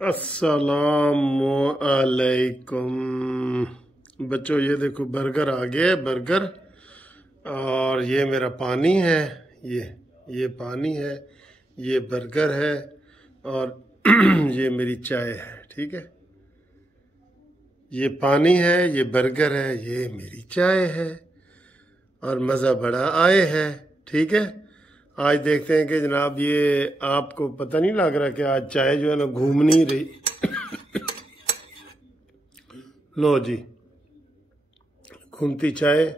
अस्सलामुअलैकुम बच्चों, ये देखो बर्गर आ गया है। बर्गर और ये मेरा पानी है। ये पानी है, ये बर्गर है और ये मेरी चाय है। ठीक है, ये पानी है, ये बर्गर है, ये मेरी चाय है और मज़ा बड़ा आए है। ठीक है, आज देखते हैं कि जनाब ये आपको पता नहीं लग रहा कि आज चाय जो है ना घूम नहीं रही। लो जी, घूमती चाय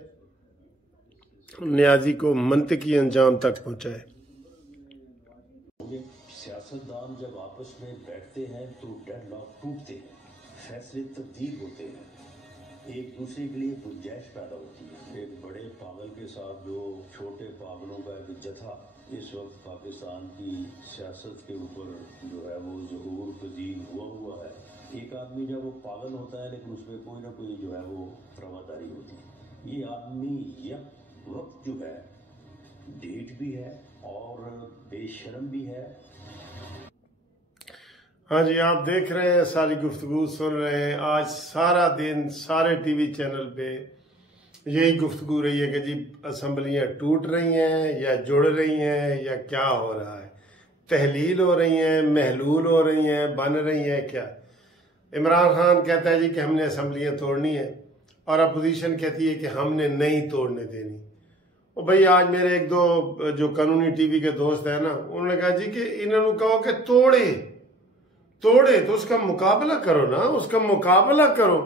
न्याजी को मंतकी अंजाम तक पहुंचाए। सियासतदान जब आपस में बैठते हैं तो डेडलॉक टूटते हैं, फैसले तब्दील होते हैं, एक दूसरे के लिए गुंजाइश पैदा होती है। एक बड़े पागल के साथ जो छोटे पागलों का एक जथा इस वक्त पाकिस्तान की सियासत के ऊपर जो है वो ज़हूर पजीर हुआ है। एक आदमी जब वो पागल होता है लेकिन उसमें कोई ना कोई जो है वो रवादारी होती है। ये आदमी यक वक्त जो है ढीठ भी है और बेशर्म भी है। हाँ जी, आप देख रहे हैं, सारी गुफ्तगू सुन रहे हैं। आज सारा दिन सारे टीवी चैनल पे यही गुफ्तगू रही है कि जी असम्बलियाँ टूट रही हैं या जुड़ रही हैं या क्या हो रहा है। तहलील हो रही हैं, महलूल हो रही हैं, बन रही हैं क्या। इमरान खान कहता है जी कि हमने असम्बलियाँ तोड़नी है और अपोजिशन कहती है कि हमने नहीं तोड़ने देनी। और भाई आज मेरे एक दो जो कानूनी टीवी के दोस्त हैं ना, उन्होंने कहा जी कि इन्होंने कहो कि तोड़े तो उसका मुकाबला करो ना, उसका मुकाबला करो।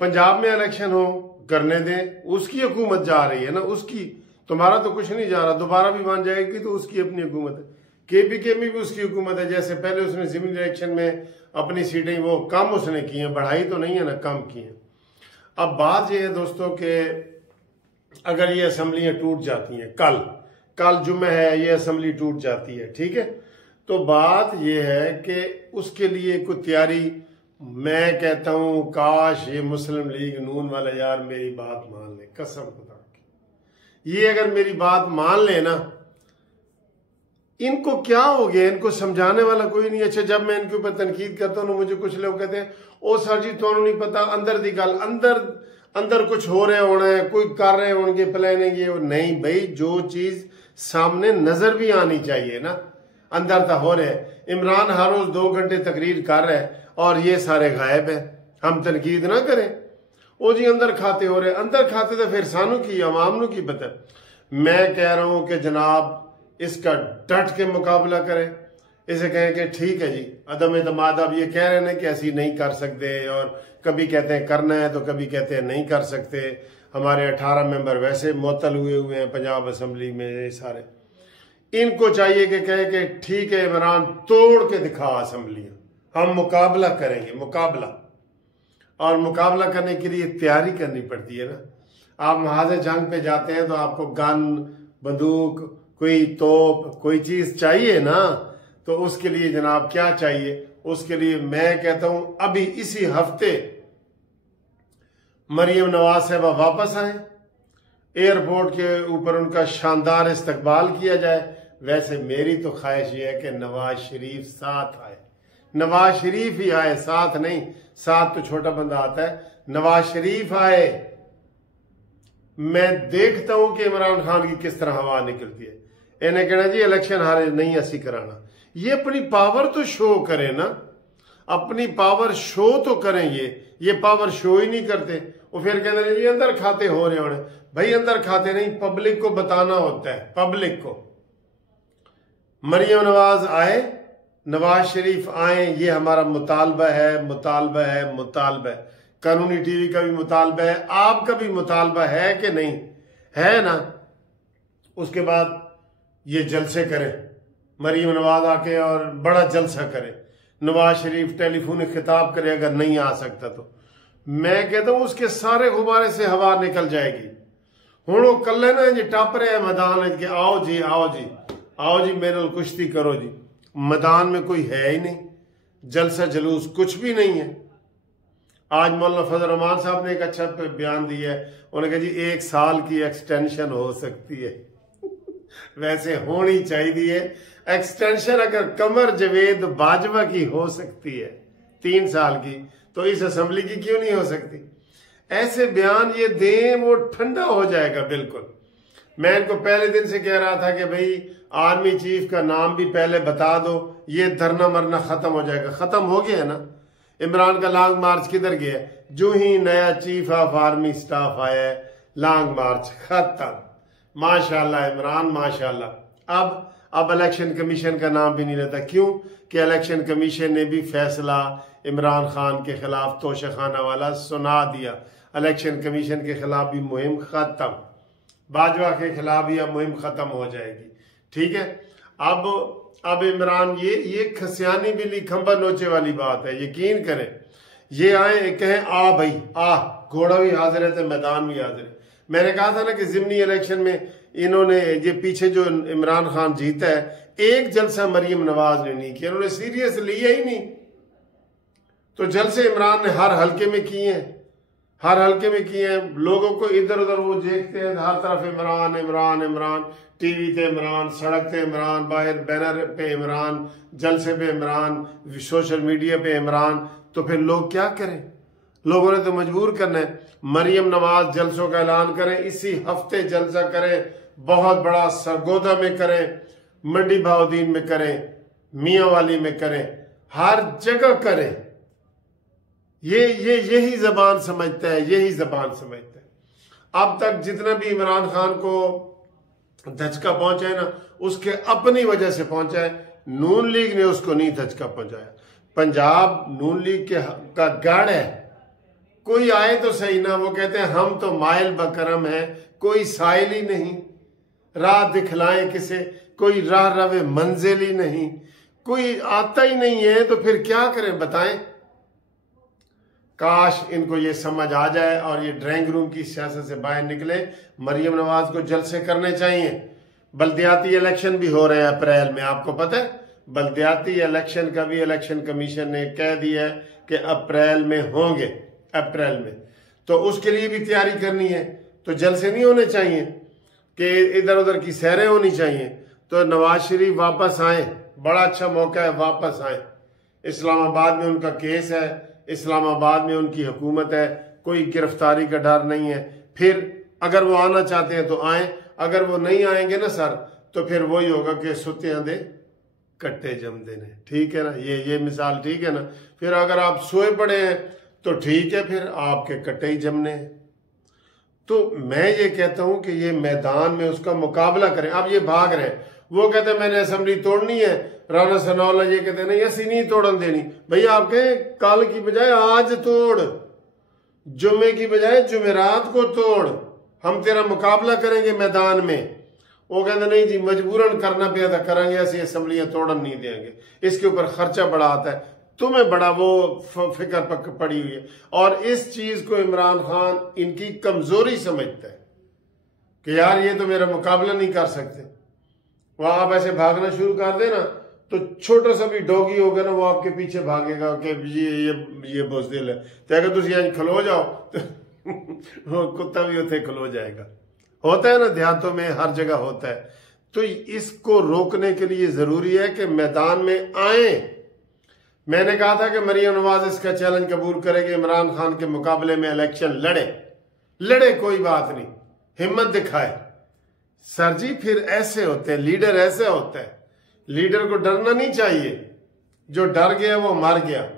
पंजाब में इलेक्शन हो, करने दें, उसकी हुकूमत जा रही है ना, उसकी। तुम्हारा तो कुछ नहीं जा रहा, दोबारा भी मान जाएगी तो उसकी अपनी हुकूमत है। केपीके में भी उसकी हुकूमत है। जैसे पहले उसने जिमनी इलेक्शन में अपनी सीटें वो कम उसने की हैं, बढ़ाई तो नहीं है ना, कम की हैं। अब बात यह है दोस्तों कि अगर ये असम्बलियां टूट जाती हैं, कल जुम्मे है, ये असम्बली टूट जाती है, ठीक है, तो बात यह है कि उसके लिए कोई तैयारी। मैं कहता हूं काश ये मुस्लिम लीग नून वाले यार मेरी बात मान ले, कसम खुदा की। ये अगर मेरी बात मान ले ना, इनको क्या हो गया, इनको समझाने वाला कोई नहीं। अच्छा, जब मैं इनके ऊपर तनकीद करता हूं, मुझे कुछ लोग कहते हैं ओ सर जी तुहानू नहीं पता, अंदर दी गल, अंदर कुछ हो रहा होना है, कोई कर रहे होंगे प्लानिंग। ये नहीं भाई, जो चीज सामने नजर भी आनी चाहिए ना, अंदर तो हो रहा है। इमरान हर रोज 2 घंटे तकरीर कर रहा है और ये सारे गायब है। हम तनकीद ना करें, ओ जी अंदर खाते हो रहे, अंदर खाते तो फिर सानू की अवाम नू की पता। मैं कह रहा हूं कि जनाब इसका डट के मुकाबला करें। इसे कहें कि ठीक है जी, अदम एतमाद। अब ये कह रहे हैं कि ऐसी नहीं कर सकते और कभी कहते हैं करना है तो कभी कहते हैं नहीं कर सकते। हमारे 18 मेंबर वैसे मुअत्तल हुए हैं पंजाब असम्बली में। ये सारे इनको चाहिए कि कहे कि ठीक है इमरान, तोड़ के दिखा असम्बलियां, हम मुकाबला करेंगे। और मुकाबला करने के लिए तैयारी करनी पड़ती है ना। आप महाज जंग पे जाते हैं तो आपको गन, बंदूक, कोई तोप, कोई चीज चाहिए ना। तो उसके लिए जनाब क्या चाहिए, उसके लिए मैं कहता हूं अभी इसी हफ्ते मरियम नवाज साहबा वापस आए, एयरपोर्ट के ऊपर उनका शानदार इस्तकबाल किया जाए। वैसे मेरी तो ख्वाहिश ये है कि नवाज शरीफ साथ आए, नवाज शरीफ ही आए, साथ नहीं। साथ तो छोटा बंदा आता है, नवाज शरीफ आए। मैं देखता हूं कि इमरान खान की किस तरह हवा निकलती है। इन्हें कहना जी इलेक्शन हारे नहीं ऐसी कराना। ये अपनी पावर तो शो करें ना, अपनी पावर शो तो करें। ये पावर शो ही नहीं करते। वो फिर कहते हैं जी अंदर खाते हो रहे होने। भाई अंदर खाते नहीं, पब्लिक को बताना होता है, पब्लिक को। मरियम नवाज आए, नवाज शरीफ आए, ये हमारा मुतालबा है। कानूनी टीवी का भी मुतालबा है, आपका भी मुतालबा है कि नहीं है ना। उसके बाद ये जलसे करें, मरियम नवाज आके और बड़ा जलसा करे। नवाज शरीफ टेलीफोनिक खिताब करे, अगर नहीं आ सकता तो मैं कहता हूं उसके सारे गुब्बारे से हवा निकल जाएगी। हुण वो कल्ले ना जी टप रहे मैदान के, आओ जी मेरे नाल कुश्ती करो जी। मैदान में कोई है ही नहीं, जलसा जलूस कुछ भी नहीं है। आज मौलाना फजल रहमान साहब ने एक अच्छा बयान दिया है। उन्होंने कहा जी 1 साल की एक्सटेंशन हो सकती है। वैसे होनी चाहिए एक्सटेंशन। अगर कमर जवेद बाजवा की हो सकती है 3 साल की, तो इस असेंबली की क्यों नहीं हो सकती? ऐसे बयान ये दें, वो ठंडा हो जाएगा बिल्कुल। मैं इनको पहले दिन से कह रहा था कि भाई आर्मी चीफ का नाम भी पहले बता दो, ये धरना मरना खत्म हो जाएगा। खत्म हो गया ना। इमरान का लॉन्ग मार्च किधर गया? जो ही नया चीफ ऑफ आर्मी स्टाफ आया है, लॉन्ग मार्च खत्म। माशाल्लाह इमरान, माशाल्लाह। अब इलेक्शन कमीशन का नाम भी नहीं लेता। क्यों? कि इलेक्शन कमीशन ने भी फैसला इमरान खान के खिलाफ तोशाखाना वाला सुना दिया। इलेक्शन कमीशन के खिलाफ भी मुहिम खत्म, बाजवा के खिलाफ भी अब मुहिम खत्म हो जाएगी। ठीक है। अब इमरान ये खसियानी बिल्ली खंबा नोचे वाली बात है। यकीन करें, ये आए कहें आ भाई आ, घोड़ा भी हाजिर है तो मैदान भी हाजिर है। मैंने कहा था ना कि जिमनी इलेक्शन में इन्होंने ये पीछे जो इमरान खान जीता है, एक जलसा मरियम नवाज ने नहीं किया, उन्होंने सीरियस लिया ही नहीं। तो जलसे इमरान ने हर हल्के में किए हैं, हर हल्के में किए हैं। लोगों को इधर उधर वो देखते हैं, हर तरफ इमरान इमरान इमरान, टीवी पे इमरान, सड़क पे इमरान, बाहर बैनर पे इमरान, जलसे पे इमरान, सोशल मीडिया पे इमरान। तो फिर लोग क्या करें? लोगों ने तो मजबूर करना है। मरियम नवाज जलसों का ऐलान करें, इसी हफ्ते जलसा करें, बहुत बड़ा सरगोदा में करें, मंडी बहाउद्दीन में करें, मियाँ वाली में करें, हर जगह करें। यही जबान समझता है, यही जबान समझता है। अब तक जितना भी इमरान खान को धचका पहुंचा है ना, उसके अपनी वजह से पहुंचा है। नून लीग ने उसको नहीं धचका पहुंचाया। पंजाब नून लीग का गढ़ है। कोई आए तो सही ना, वो कहते हैं हम तो माइल बकरम है, कोई साइल ही नहीं, राह दिखलाए किसे, कोई राह रवे मंजिल ही नहीं, कोई आता ही नहीं है। तो फिर क्या करें बताएं? काश इनको ये समझ आ जाए और ये ड्राइंग रूम की सियासत से बाहर निकले। मरियम नवाज को जलसे करने चाहिए। बल्दियाती इलेक्शन भी हो रहे हैं अप्रैल में, आपको पता है? बल्दियाती इलेक्शन का भी इलेक्शन कमीशन ने कह दिया है कि अप्रैल में होंगे, अप्रैल में। तो उसके लिए भी तैयारी करनी है। तो जलसे नहीं होने चाहिए कि इधर उधर की सैरें होनी चाहिए। तो नवाज शरीफ वापस आए, बड़ा अच्छा मौका है, वापस आए। इस्लामाबाद में उनका केस है, इस्लामाबाद में उनकी हुकूमत है, कोई गिरफ्तारी का डर नहीं है। फिर अगर वो आना चाहते हैं तो आए, अगर वो नहीं आएंगे ना सर, तो फिर वही होगा कि सुत्तियां दे कट्टे जमदे ने। ठीक है ना? ये मिसाल ठीक है ना? फिर अगर आप सोए पड़े हैं तो ठीक है, फिर आपके कट्टे ही जमने हैं। तो मैं ये कहता हूं कि ये मैदान में उसका मुकाबला करें। अब ये भाग रहे हैं, वो कहते हैं मैंने असेंबली तोड़नी है, राना सनाउल्ला ये कहते हैं नहीं ऐसी नहीं तोड़न देनी। भैया आप कहें कल की बजाय आज तोड़, जुम्मे की बजाय जुमेरात को तोड़, हम तेरा मुकाबला करेंगे मैदान में। वो कहते नहीं जी मजबूरन करना पे था करेंगे, ऐसी असेंबलियां तोड़न नहीं देंगे, इसके ऊपर खर्चा बड़ा आता है। तुम्हें बड़ा वो फिक्र पड़ी हुई है। और इस चीज को इमरान खान इनकी कमजोरी समझता है कि यार ये तो मेरा मुकाबला नहीं कर सकते। वहां आप ऐसे भागना शुरू कर देना तो छोटा सा भी डॉगी होगा ना, वो आपके पीछे भागेगा कि ये बुज़दिल है। तो अगर तुम यहाँ खलो जाओ तो वो कुत्ता भी उसे खलो जाएगा। होता है ना, देहातों में हर जगह होता है। तो इसको रोकने के लिए जरूरी है कि मैदान में आए। मैंने कहा था कि मरियम नवाज इसका चैलेंज कबूल करेगी, इमरान खान के मुकाबले में इलेक्शन लड़े, कोई बात नहीं, हिम्मत दिखाए। सर जी फिर ऐसे होते हैं लीडर, ऐसे होता है। लीडर को डरना नहीं चाहिए, जो डर गया वो मर गया।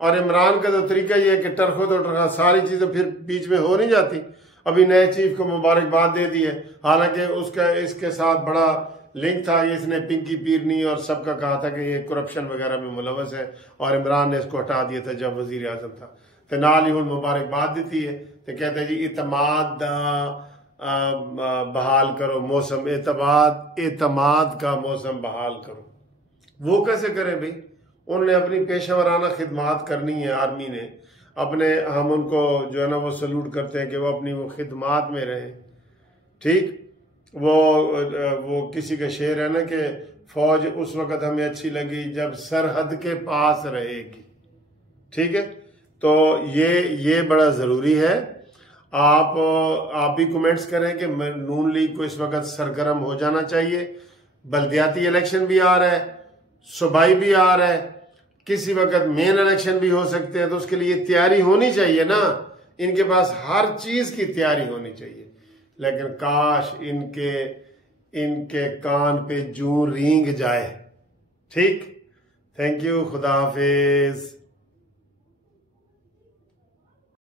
और इमरान का तो तरीका ये है कि टरखो तो टरखा, सारी चीजें फिर बीच में हो नहीं जाती। अभी नए चीफ को मुबारकबाद दे दी है, हालांकि उसका इसके साथ बड़ा लिंक था। इसने पिंकी पीरनी और सबका कहा था कि ये करप्शन वगैरह में मुलवस है, और इमरान ने इसको हटा दिया था जब वजीर आजम था। तो नाल ही मुबारकबाद दी है। तो कहते हैं जी इतमाद बहाल करो, मौसम एतमाद का मौसम बहाल करो। वो कैसे करें भाई? उन्होंने अपनी पेशेवराना खिदमात करनी है। आर्मी ने अपने, हम उनको जो है ना वो सल्यूट करते हैं कि वो अपनी वो खिदमात में रहे। ठीक, वो किसी का शेर है ना कि फौज उस वक्त हमें अच्छी लगी जब सरहद के पास रहेगी। ठीक है, तो ये बड़ा जरूरी है। आप भी कमेंट्स करें कि नून लीग को इस वक्त सरगर्म हो जाना चाहिए। बल्दियाती इलेक्शन भी आ रहा है, सूबाई भी आ रहा है, किसी वक्त मेन इलेक्शन भी हो सकते हैं, तो उसके लिए तैयारी होनी चाहिए ना। इनके पास हर चीज की तैयारी होनी चाहिए, लेकिन काश इनके कान पे जूं रींग जाए। ठीक, थैंक यू, खुदा हाफिज।